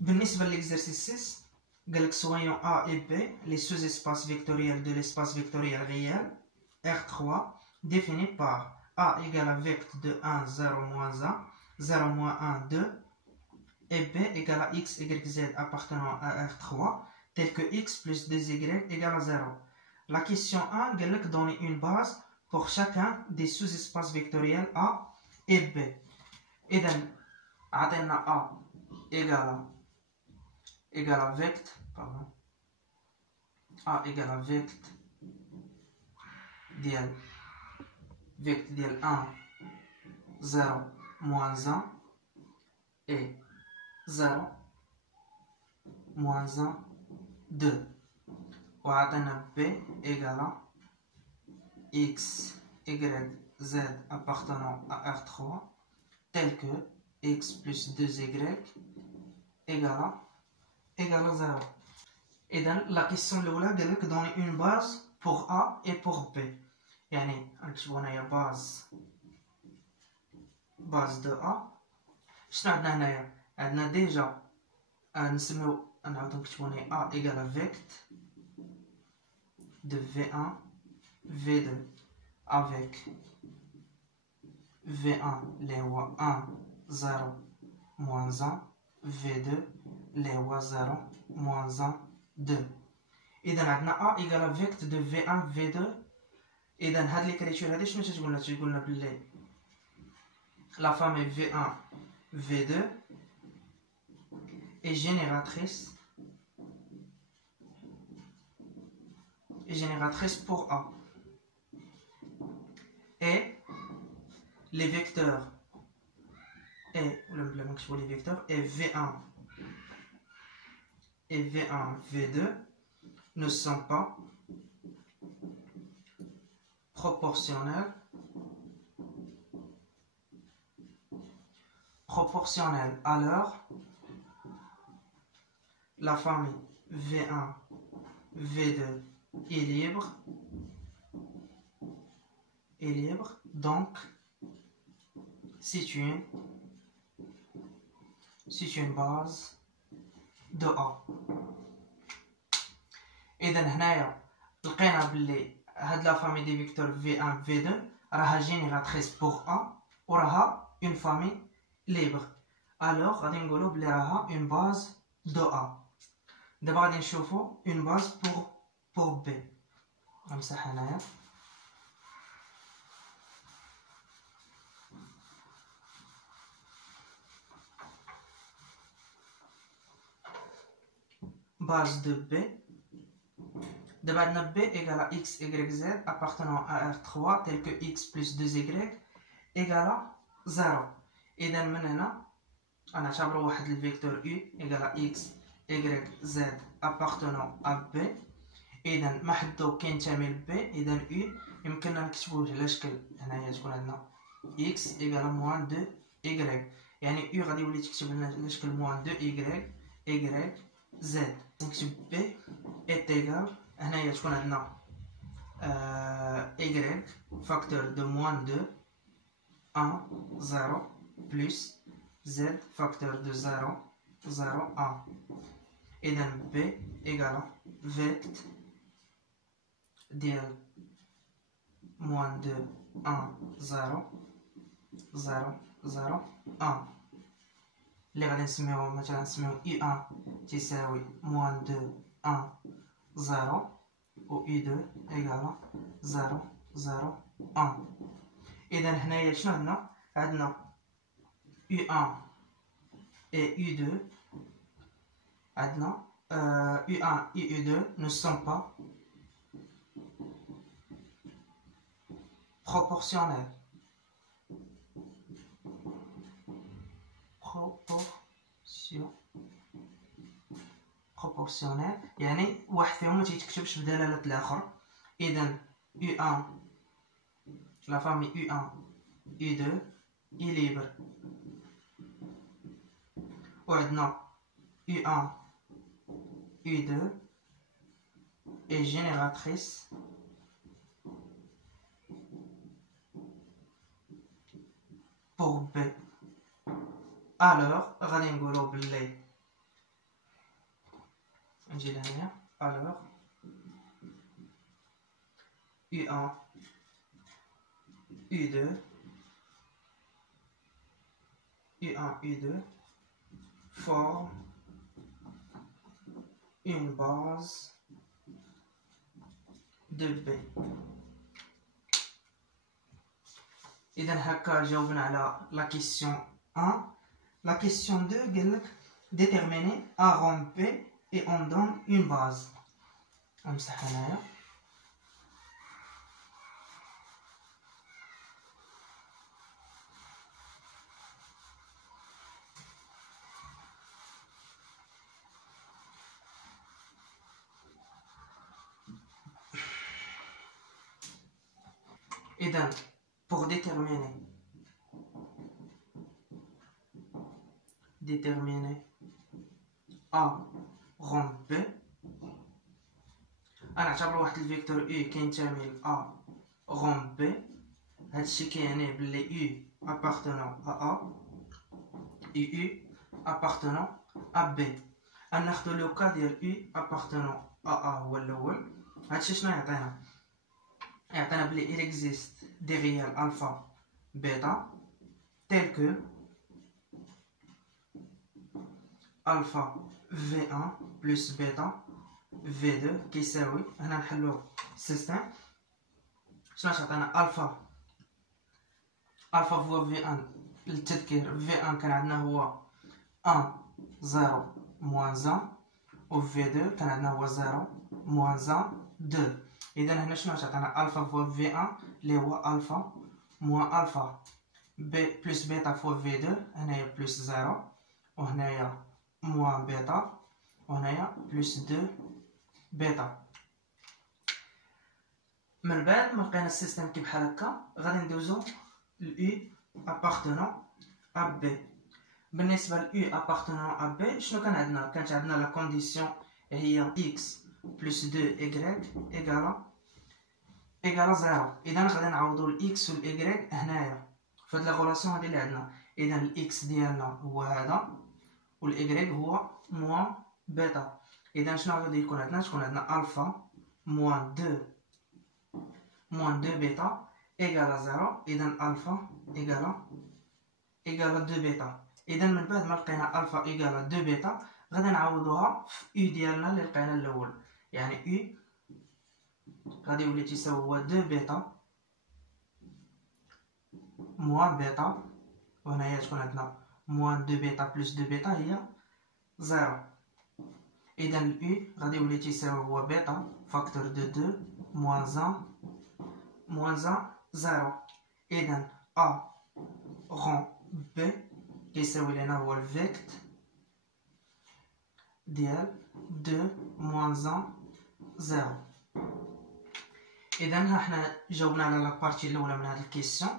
بالنسبة للexercice 6 قالك soyons A et B les sous-espaces vectoriels de l'espace vectoriel réel R3 définis par A égale à vectre de 1, 0, moins 1, 0, moins 1, 2 et B égale à x, y, z appartenant à R3 tel que x plus 2y égale à 0. La question 1 قالك donner une base pour chacun des sous-espaces vectoriels A et B. إذا عطينا A égale à vectre, pardon, A égale à vectre ديال 1 0 moins 1 et 0 moins 1 2 وعطينا B égale à x, y, z appartenant à R3 tel que x plus 2y égale à 0. Et dans la question الأولى قالك donner une base pour A et pour B. يعني نكتبو هنايا base de A. شنو عندنا هنايا؟ عندنا ديجا نسميو نعاودو نكتبو هنايا A égale à vectre de V1 V2 avec V1 اللي هو 1 0 moins 1 V2 اللي هو 0 moins 1 2. إذا عندنا A égale à vectre de V1 V2. إذا هاد ليكريتور هادي شنو تتقولنا؟ تتقولنا بلي la famille V1 V2 est génératrice pour A. Et les vecteurs et V1 et V1 V2 ne sont pas proportionnels alors la famille V1 V2 est libre, donc c'est une base de A. إذا هنايا لقينا بلي هاد لا فامي دي فيكتور V1 V2 راها جينيراتريس بوغ A وراها اون فامي ليبر. الوغ غادي نقولو بلي راها اون باز دو A. دابا غادي نشوفو اون باز بوغ B. غنمسح هنايا. base de B. D'abord, on B égale à x, y, z appartenant à R3 tel que x plus 2y égale à 0. Et donc maintenant, on a un vecteur u égale à x, y, z appartenant à B. Et donc, محدو كينتمي ل B. Et donc u يمكننا نكتبوه على شكل هنايا تكون عندنا x égale à moins 2y. يعني u غادي يولي تكتب لنا على شكل moins 2y, y, z. نكتب B est égal هنايا تكون عندنا y facteur de moins 2 1 0 plus z facteur de 0 0 1. إذا B égale vectre ديال moins 2 1 0 0 0 1 اللي غادي نسميوه مثلا نسميوه U1 تساوي moins 2 1 0 و U2 égale 0 0 1. إذا هنايا شنو عندنا؟ عندنا U1 et U2 عندنا U1 et U2 ne sont pas proportionnels. proportionnel يعني واحد فيهم ما تيتكتبش بدلالة الآخر. إذا U1 la famille U1 U2 est libre وعندنا U1 U2 est génératrice pour B. Alors غادي نقولو بلي نجي لهنا alors U1 U2 U1 U2 forme une base de B. إذا هكا جاوبنا على la question 1. La question 2 قال لك déterminer A rond P et on donne une base. نمسح هنايا. إذا pour déterminer A rond B غنعتبرو واحد الفيكتور U كينتمي ل A rond B. هادشي كيعني بلي U appartenant à A et U appartenant à B. غناخدو لو كا ديال U appartenant à A هو الأول. هادشي شنو يعطينا؟ يعطينا بلي il existe des réels alpha bêta tels que alpha V1 plus bêta V2 كيساوي هنا نحلو السيستم. شنو تعطينا الفا فوا V1 للتذكير V1 كان عندنا هو 1 0 موان 1 و V2 كان عندنا هو 0 موان 1 2. إذا هنا شنو تعطينا الفا فوا V1 اللي هو الفا موان الفا بي بلس بيتا فوا V2 هنايا بلس 0 وهنايا موان بيتا وهنايا بلس 2 بيتا. من بعد ما لقينا السيستم كي بحال هكا غادي ندوزو ل U appartenant à B. بالنسبة ل U appartenant à B شنو كان عندنا؟ كانت عندنا لا كونديسيون هي x plus 2y égale 0. إذا غادي نعوضو ال x و ال y هنايا فهاد لا غولاسيون هادي اللي عندنا. إذا ال x ديالنا هو هذا و ال y هو موان بيتا. إذا شنو غادي يكون عندنا؟ تكون عندنا ألفا موان 2 بيتا إيكالا 0. إذا ألفا إيكالا 2 بيتا. إذا من بعد ما لقينا ألفا إيكالا 2 بيتا غادي نعوضوها في U ديالنا اللي لقينا الأول. يعني U غادي يولي تيساوي هو 2 بيتا موان بيتا وهنايا تكون عندنا موان 2 بيتا بلس 2 بيتا هي 0. إذا ال U غادي يولي تيساوي هو بيتا فاكتور دو 2 موان 0. إذا A رون B كيساوي لنا هو الفيكت ديال 2 موان 0. إذا ها حنا جاوبنا على لابارتي الأولى من هاد الكيسيون.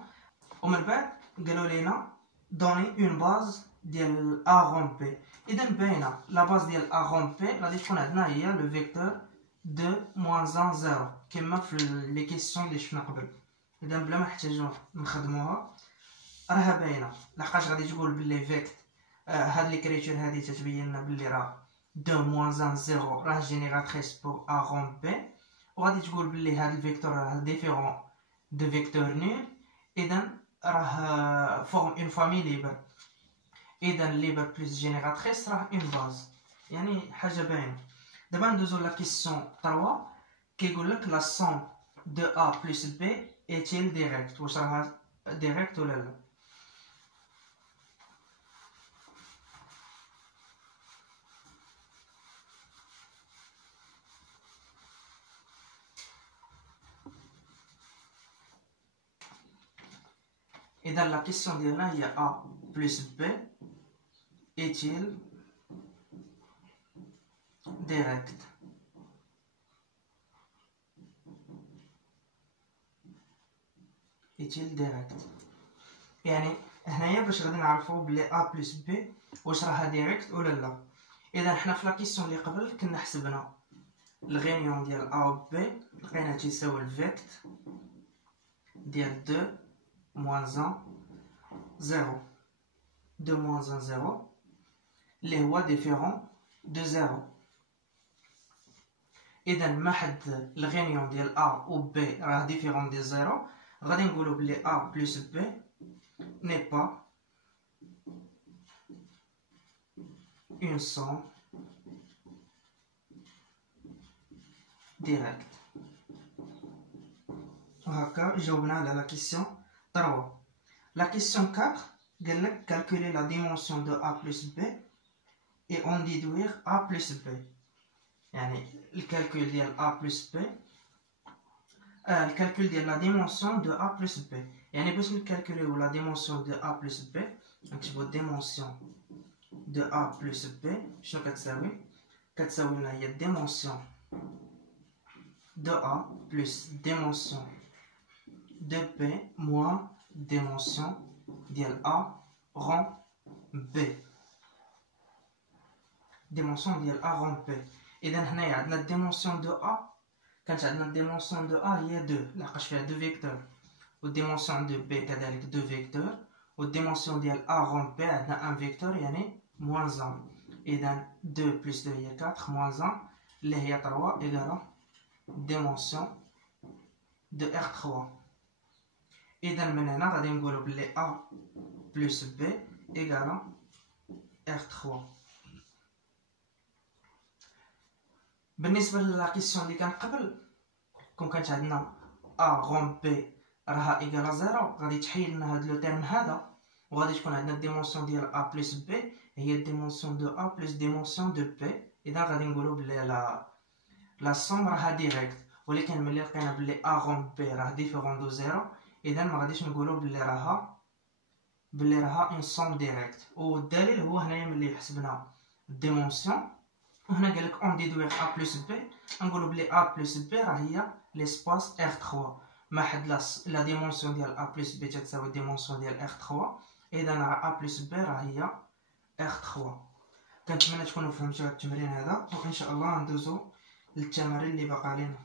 ومن بعد قالوا لينا دوني اون باز ديال A رون B. إذا باينة لا باز ديال A رون B غادي تكون عندنا هي لو فيكتور 2 موان 0 كما في لي كيسيون اللي شفنا قبل. إذا بلا ما نحتاجو نخدموها راها باينة لحقاش غادي تقول بلي فيكت هاد ليكريتور هادي تتبين لنا بلي راه 2 موان 0 راه جينيراتريس بور A رون B. وغادي تقول بلي هاد الفيكتور راه ديفيرون دو فيكتور نول. إذا راه فورم اون فامي ليبر. إذا ليبر بلس جينيراتريس راه اون باز يعني حاجة باينة. دابا ندوزو لا كيسيون 3 كيقول لك لا سوم دو A بلس B est-il direct؟ واش راها ديريكت ولا لا؟ إذا لا كيسيون ديالنا هي A بلس B est-il direct؟ est-il direct؟ يعني هنايا باش غادي نعرفو بلي A بلس B واش راها ديريكت ولا لا. إذا حنا في لا كيسيون اللي قبل كنا حسبنا الغينيون ديال A و B لقينا تيساوي الفيكت ديال 2 موان 0 2 موان 0 اللي هو ديفيرون دو 0. اذا ما حد الغينيون ديال ا و بي راه ديفيرون ديال زيرو، غادي نقولوا بلي ا بلس بي ني با اون سوم ديريكت. وهكا جاوبنا على لا كيسيون 3. لا كيسيون 4 قال لك calculer la dimension de a plus b et en déduire a plus b. يعني الكالكول ديال a plus b، الكالكول ديال لا ديمونسيون دو a plus b. يعني باش نكالكوليو لا ديمونسيون دو a plus b نكتبو ديمونسيون دو a plus b شنو كتساوي؟ كتساوي لنا هي ديمونسيون de A plus dimension de B moins dimension de A rond B. Dimension de A rond B. إذا هنايا عندنا dimension de A، كانت عندنا dimension de A هي 2 لحقاش فيها 2 فيكتور، و dimension de B كذلك 2 فيكتور، و dimension ديال A rond B عندنا 1 فيكتور يعني moins 1. إذا 2 plus 2 هي 4 moins 1 اللي هي 3 إيكالا dimension de R3. إذا من هنا غادي نقولو بلي A plus B égale R3. بالنسبة للا كيسيون اللي كان قبل، كون كانت عندنا A rond B راها إيكالا 0، غادي تحيد لنا هاد لو تيرم هذا، وغادي تكون عندنا الديمونسيون ديال A plus B هي الديمونسيون دو A plus ديمونسيون دو B. إذا غادي نقولو بلي لا سوم راها ديريكت، ولكن ملي لقينا بلي ا غون بي راه ديفيرون دو زيرو، اذا ما غاديش نقولوا بلي راها اون سوم ديريكت. والدليل هو هنايا ملي حسبنا الديمونسيون، وهنا قالك اون ديدوير ا بلس بي، نقولوا بلي ا بلس بي راه هي ليسباس ار 3 ما حد لا ديمونسيون ديال ا بلس بي تساوي ديمونسيون ديال ار 3، اذا راه ا بلس بي راه هي ار 3. كنتمنى تكونوا فهمتوا هذا التمرين هذا، وان شاء الله ندوزو للتمارين اللي باقا لينا.